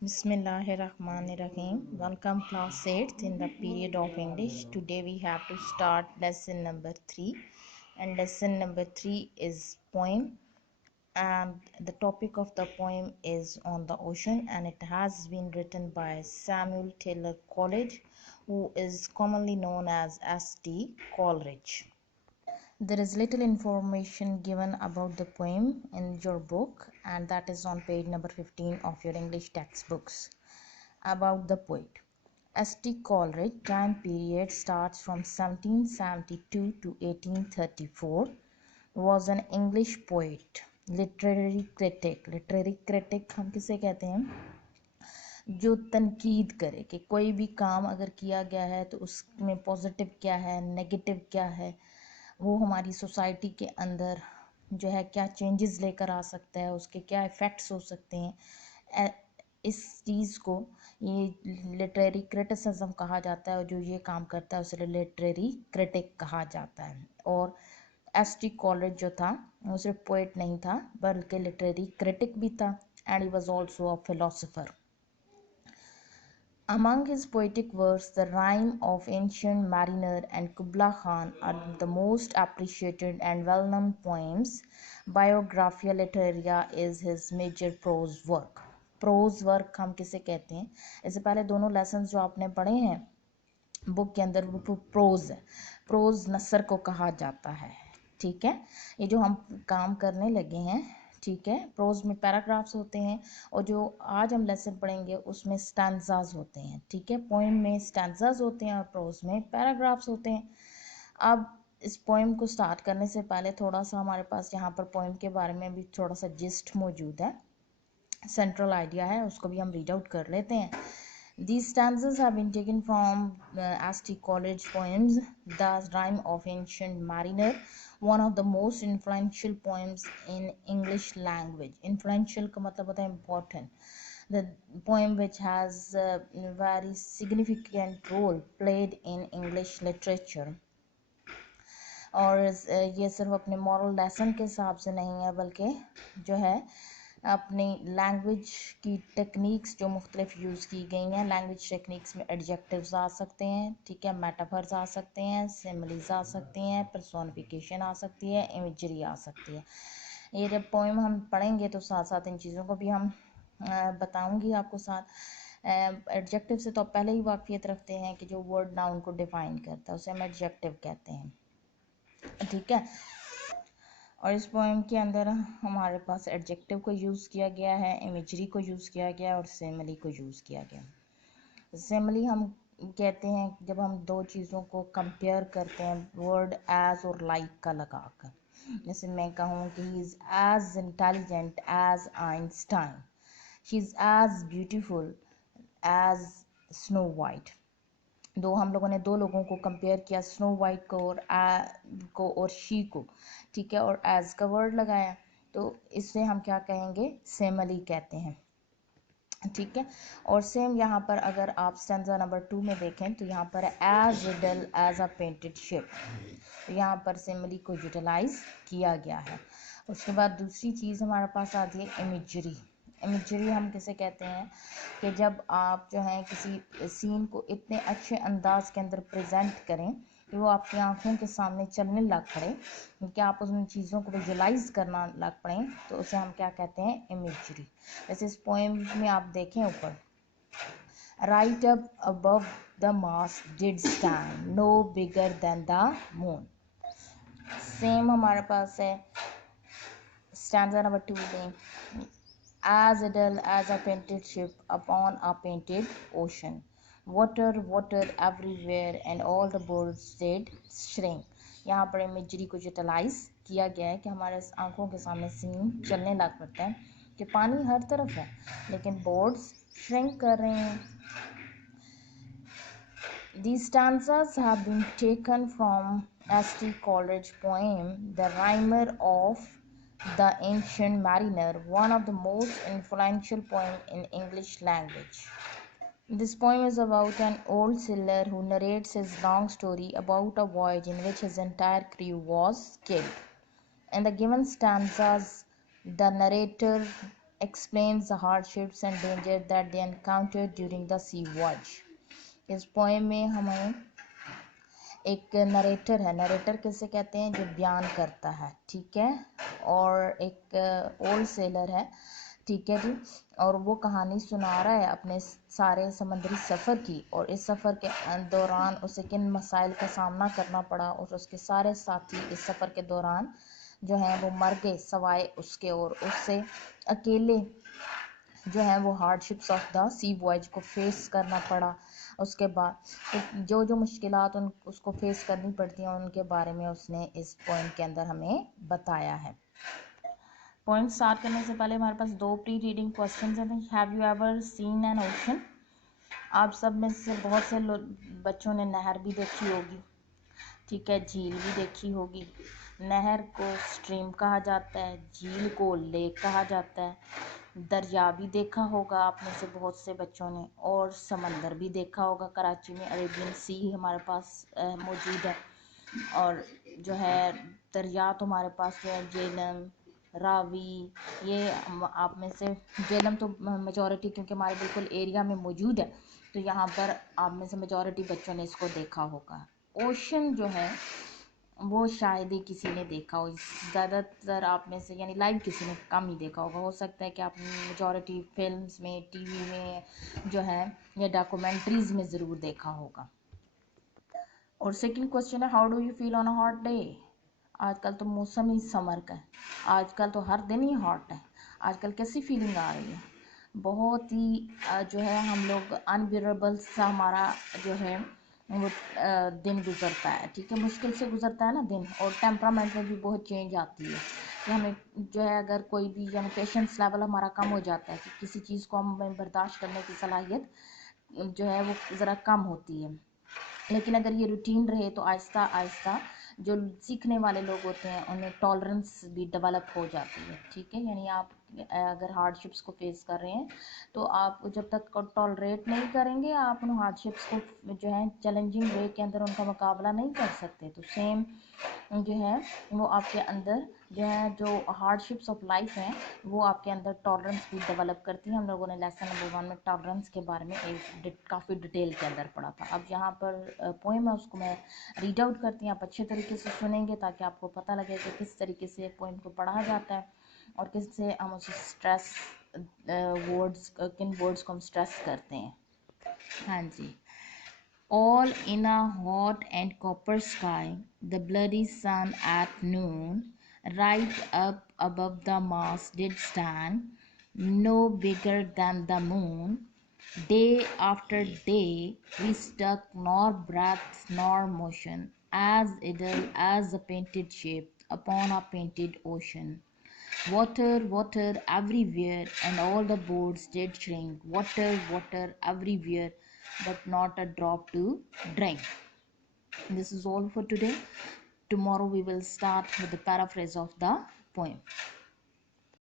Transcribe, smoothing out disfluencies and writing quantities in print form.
Bismillahirrahmanirrahim. Welcome class 8th in the period of English. Today we have to start lesson number 3, and lesson number 3 is poem, and the topic of the poem is on the ocean, and it has been written by Samuel Taylor Coleridge, who is commonly known as S.T. Coleridge. There is little information given about the poem in your book, and that is on page number 15 of your English textbooks. About the poet. S.T. Coleridge time period starts from 1772 to 1834, was an English poet, literary critic. Literary critic हम किसे कहते हैं? जो तनकीद करे कि कोई भी काम अगर किया गया है तो उसमें पॉजिटिव क्या है, नेगेटिव क्या है, वो हमारी सोसाइटी के अंदर जो है क्या चेंजेस लेकर आ सकता है, उसके क्या इफ़ेक्ट्स हो सकते हैं, इस चीज़ को ये लिटरेरी क्रिटिसिज्म कहा जाता है, और जो ये काम करता है उसे लिटरेरी क्रिटिक कहा जाता है। और S.T. कॉलेज जो था वो सिर्फ पोइट नहीं था बल्कि लिटरेरी क्रिटिक भी था, and he was also a philosopher. Among his poetic works, The Rime of Ancient Mariner and Kubla Khan are the most appreciated and well-known poems. Biographia Literaria is his major prose work. Prose work हम किसे कहते हैं? इससे पहले दोनों lessons जो आपने पढ़े हैं बुक के अंदर वो प्रोज है। प्रोज नसर को कहा जाता है, ठीक है। ये जो हम काम करने लगे हैं, ठीक है, प्रोज में पैराग्राफ्स होते हैं, और जो आज हम लेसन पढ़ेंगे उसमें स्टैंजाज होते हैं, ठीक है। पोएम में स्टैंजाज होते हैं और प्रोज में पैराग्राफ्स होते हैं। अब इस पोएम को स्टार्ट करने से पहले थोड़ा सा हमारे पास यहाँ पर पोएम के बारे में भी थोड़ा सा जिस्ट मौजूद है, सेंट्रल आइडिया है, उसको भी हम रीड आउट कर लेते हैं। These stanzas have been taken from S.T. Coleridge poems, The Rime of Ancient Mariner, one of the most influential poems in English language. Influential का मतलब होता है important. The poem which has a very significant role played in English literature. और ये सिर्फ अपने moral lesson के हिसाब से नहीं है, बल्कि जो है अपनी लैंग्वेज की टेक्निक्स जो मुख्तलिफ यूज़ की गई हैं। लैंग्वेज टेक्निक्स में एडजेक्टिव्स आ सकते हैं, ठीक है, मेटाफर्स आ सकते हैं, सिमिलीज आ सकती हैं, पर्सोनिफिकेशन आ सकती है, इमेजरी आ सकती है। ये जब पोएम हम पढ़ेंगे तो साथ साथ इन चीज़ों को भी हम बताऊंगी आपको साथ। एडजेक्टिव से तो आप पहले ही वाकफियत रखते हैं कि जो वर्ड नाउन को डिफाइन करता है उसे हम एडजेक्टिव कहते हैं, ठीक है। और इस पोएम के अंदर हमारे पास एडजेक्टिव को यूज़ किया गया है, इमेजरी को यूज़ किया गया है, और सिमिली को यूज़ किया गया। सिमिली हम कहते हैं जब हम दो चीज़ों को कंपेयर करते हैं वर्ड एज और लाइक का लगाकर। जैसे मैं कहूँ कि he is as intelligent as Einstein, she is as beautiful as Snow White. हम लोगों ने दो लोगों को कंपेयर किया, स्नो वाइट को और शी को, ठीक है, और एज का वर्ड लगाया, तो इससे हम क्या कहेंगे? सिमिली कहते हैं, ठीक है। और सेम यहाँ पर अगर आप स्टैंजा नंबर 2 में देखें तो यहाँ पर as idle as a painted ship, तो यहाँ पर सिमिली को यूटिलाइज किया गया है। उसके बाद दूसरी चीज़ हमारे पास आती है इमेजरी। इमेजरी हम किसे कहते हैं कि जब आप जो है किसी सीन को इतने अच्छे अंदाज के अंदर प्रेजेंट करें कि वो आपकी आंखों के सामने चलने लग पड़े, कि आप उन चीज़ों को विजुलाइज करना लग पड़े, तो उसे हम क्या कहते हैं? इमेजरी। जैसे इस पोएम में आप देखें ऊपर, right up above the mast did stand no bigger than the moon. Same हमारे पास है स्टैंजा नंबर 2 में, as idle as a painted ship upon a painted ocean, water water everywhere and all the birds did shrink। यहाँ पर imagery को utilise किया गया है कि हमारे आंखों के सामने सीन चलने लग पड़ता है कि पानी हर तरफ है लेकिन बर्ड्स श्रिंक कर रहे हैं। These stanzas have been taken from S.T. Coleridge's poem The Rime of the Ancient Mariner, one of the most influential poems in English language. This poem is about an old sailor who narrates his long story about a voyage in which his entire crew was killed. In the given stanzas, the narrator explains the hardships and danger that they encountered during the sea voyage. इस poem में हमें एक narrator है, narrator किसे कहते हैं, जो बयान करता है, ठीक है, और एक ओल्ड सेलर है, ठीक है जी, और वो कहानी सुना रहा है अपने सारे समंदरी सफ़र की, और इस सफ़र के दौरान उसे किन मसाइल का सामना करना पड़ा, और उसके सारे साथी इस सफ़र के दौरान जो हैं वो मर गए सिवाय उसके, और उससे अकेले जो है वो hardships of the sea voyage को फेस करना पड़ा। उसके बाद जो जो मुश्किलात उसको फेस करनी पड़ती हैं उनके बारे में उसने इस पॉइंट के अंदर हमें बताया है। पॉइंट स्टार्ट करने से पहले हमारे पास दो प्री रीडिंग क्वेश्चन हैं। Have you ever seen an ocean? आप सब में से बहुत से बच्चों ने नहर भी देखी होगी, ठीक है, झील भी देखी होगी। नहर को स्ट्रीम कहा जाता है, झील को लेक कहा जाता है, दरिया भी देखा होगा आप में से बहुत से बच्चों ने, और समंदर भी देखा होगा। कराची में अरेबियन सी हमारे पास मौजूद है, और जो है दरिया तो हमारे पास जो है झेलम, रावी, ये आप में से झेलम तो मेजॉरिटी क्योंकि हमारे बिल्कुल एरिया में मौजूद है, तो यहाँ पर आप में से मेजॉरिटी बच्चों ने इसको देखा होगा। ओशन जो है वो शायद ही किसी ने देखा हो, ज़्यादातर आप में से यानी लाइव किसी ने कम ही देखा होगा। हो सकता है कि आप मेजॉरिटी फिल्म्स में, टीवी में जो है या डॉक्यूमेंट्रीज में ज़रूर देखा होगा। और सेकंड क्वेश्चन है, how do you feel on a hot day? आजकल तो मौसम ही समर का है, आजकल तो हर दिन ही हॉट है। आजकल कैसी फीलिंग आ रही है? बहुत ही जो है हम लोग अनबियरेबल सा हमारा जो है वो दिन गुजरता है, ठीक है, मुश्किल से गुजरता है ना दिन, और टेम्परामेंट में भी बहुत चेंज आती है कि हमें जो है अगर कोई भी यानी पेशेंस लेवल हमारा कम हो जाता है कि किसी चीज़ को हमें बर्दाश्त करने की सलाहियत जो है वो ज़रा कम होती है। लेकिन अगर ये रूटीन रहे तो आहिस्ता आहिस्ता जो सीखने वाले लोग होते हैं उन्हें टॉलरेंस भी डेवलप हो जाती है, ठीक है, यानी आप अगर हार्डशिप्स को फेस कर रहे हैं तो आप जब तक टॉलरेट नहीं करेंगे आप उन हार्डशिप्स को जो है चैलेंजिंग वे के अंदर उनका मुकाबला नहीं कर सकते। तो सेम जो है वो आपके अंदर जो है जो हार्डशिप्स ऑफ लाइफ हैं वो आपके अंदर टॉलरेंस भी डेवलप करती है। हम लोगों ने लेसन नंबर 1 में टॉलरेंस के बारे में काफ़ी डिटेल के अंदर पढ़ा था। अब यहाँ पर पोएम है उसको मैं रीड आउट करती हूँ, आप अच्छे तरीके से सुनेंगे ताकि आपको पता लगे कि किस तरीके से एक पोएम को पढ़ा जाता है और किस से हम उसे स्ट्रेस वर्ड्स किन वर्ड्स को हम स्ट्रेस करते हैं। हाँ जी। All in a hot and copper sky, the bloody sun at noon, right up above the mast did stand, no bigger than the moon. Day after day we stuck, nor breath nor motion, as idle as a painted ship upon a painted ocean. Water, water everywhere, and all the boats did shrink. Water, water everywhere, but not a drop to drink. This is all for today. Tomorrow we will start with the paraphrase of the poem.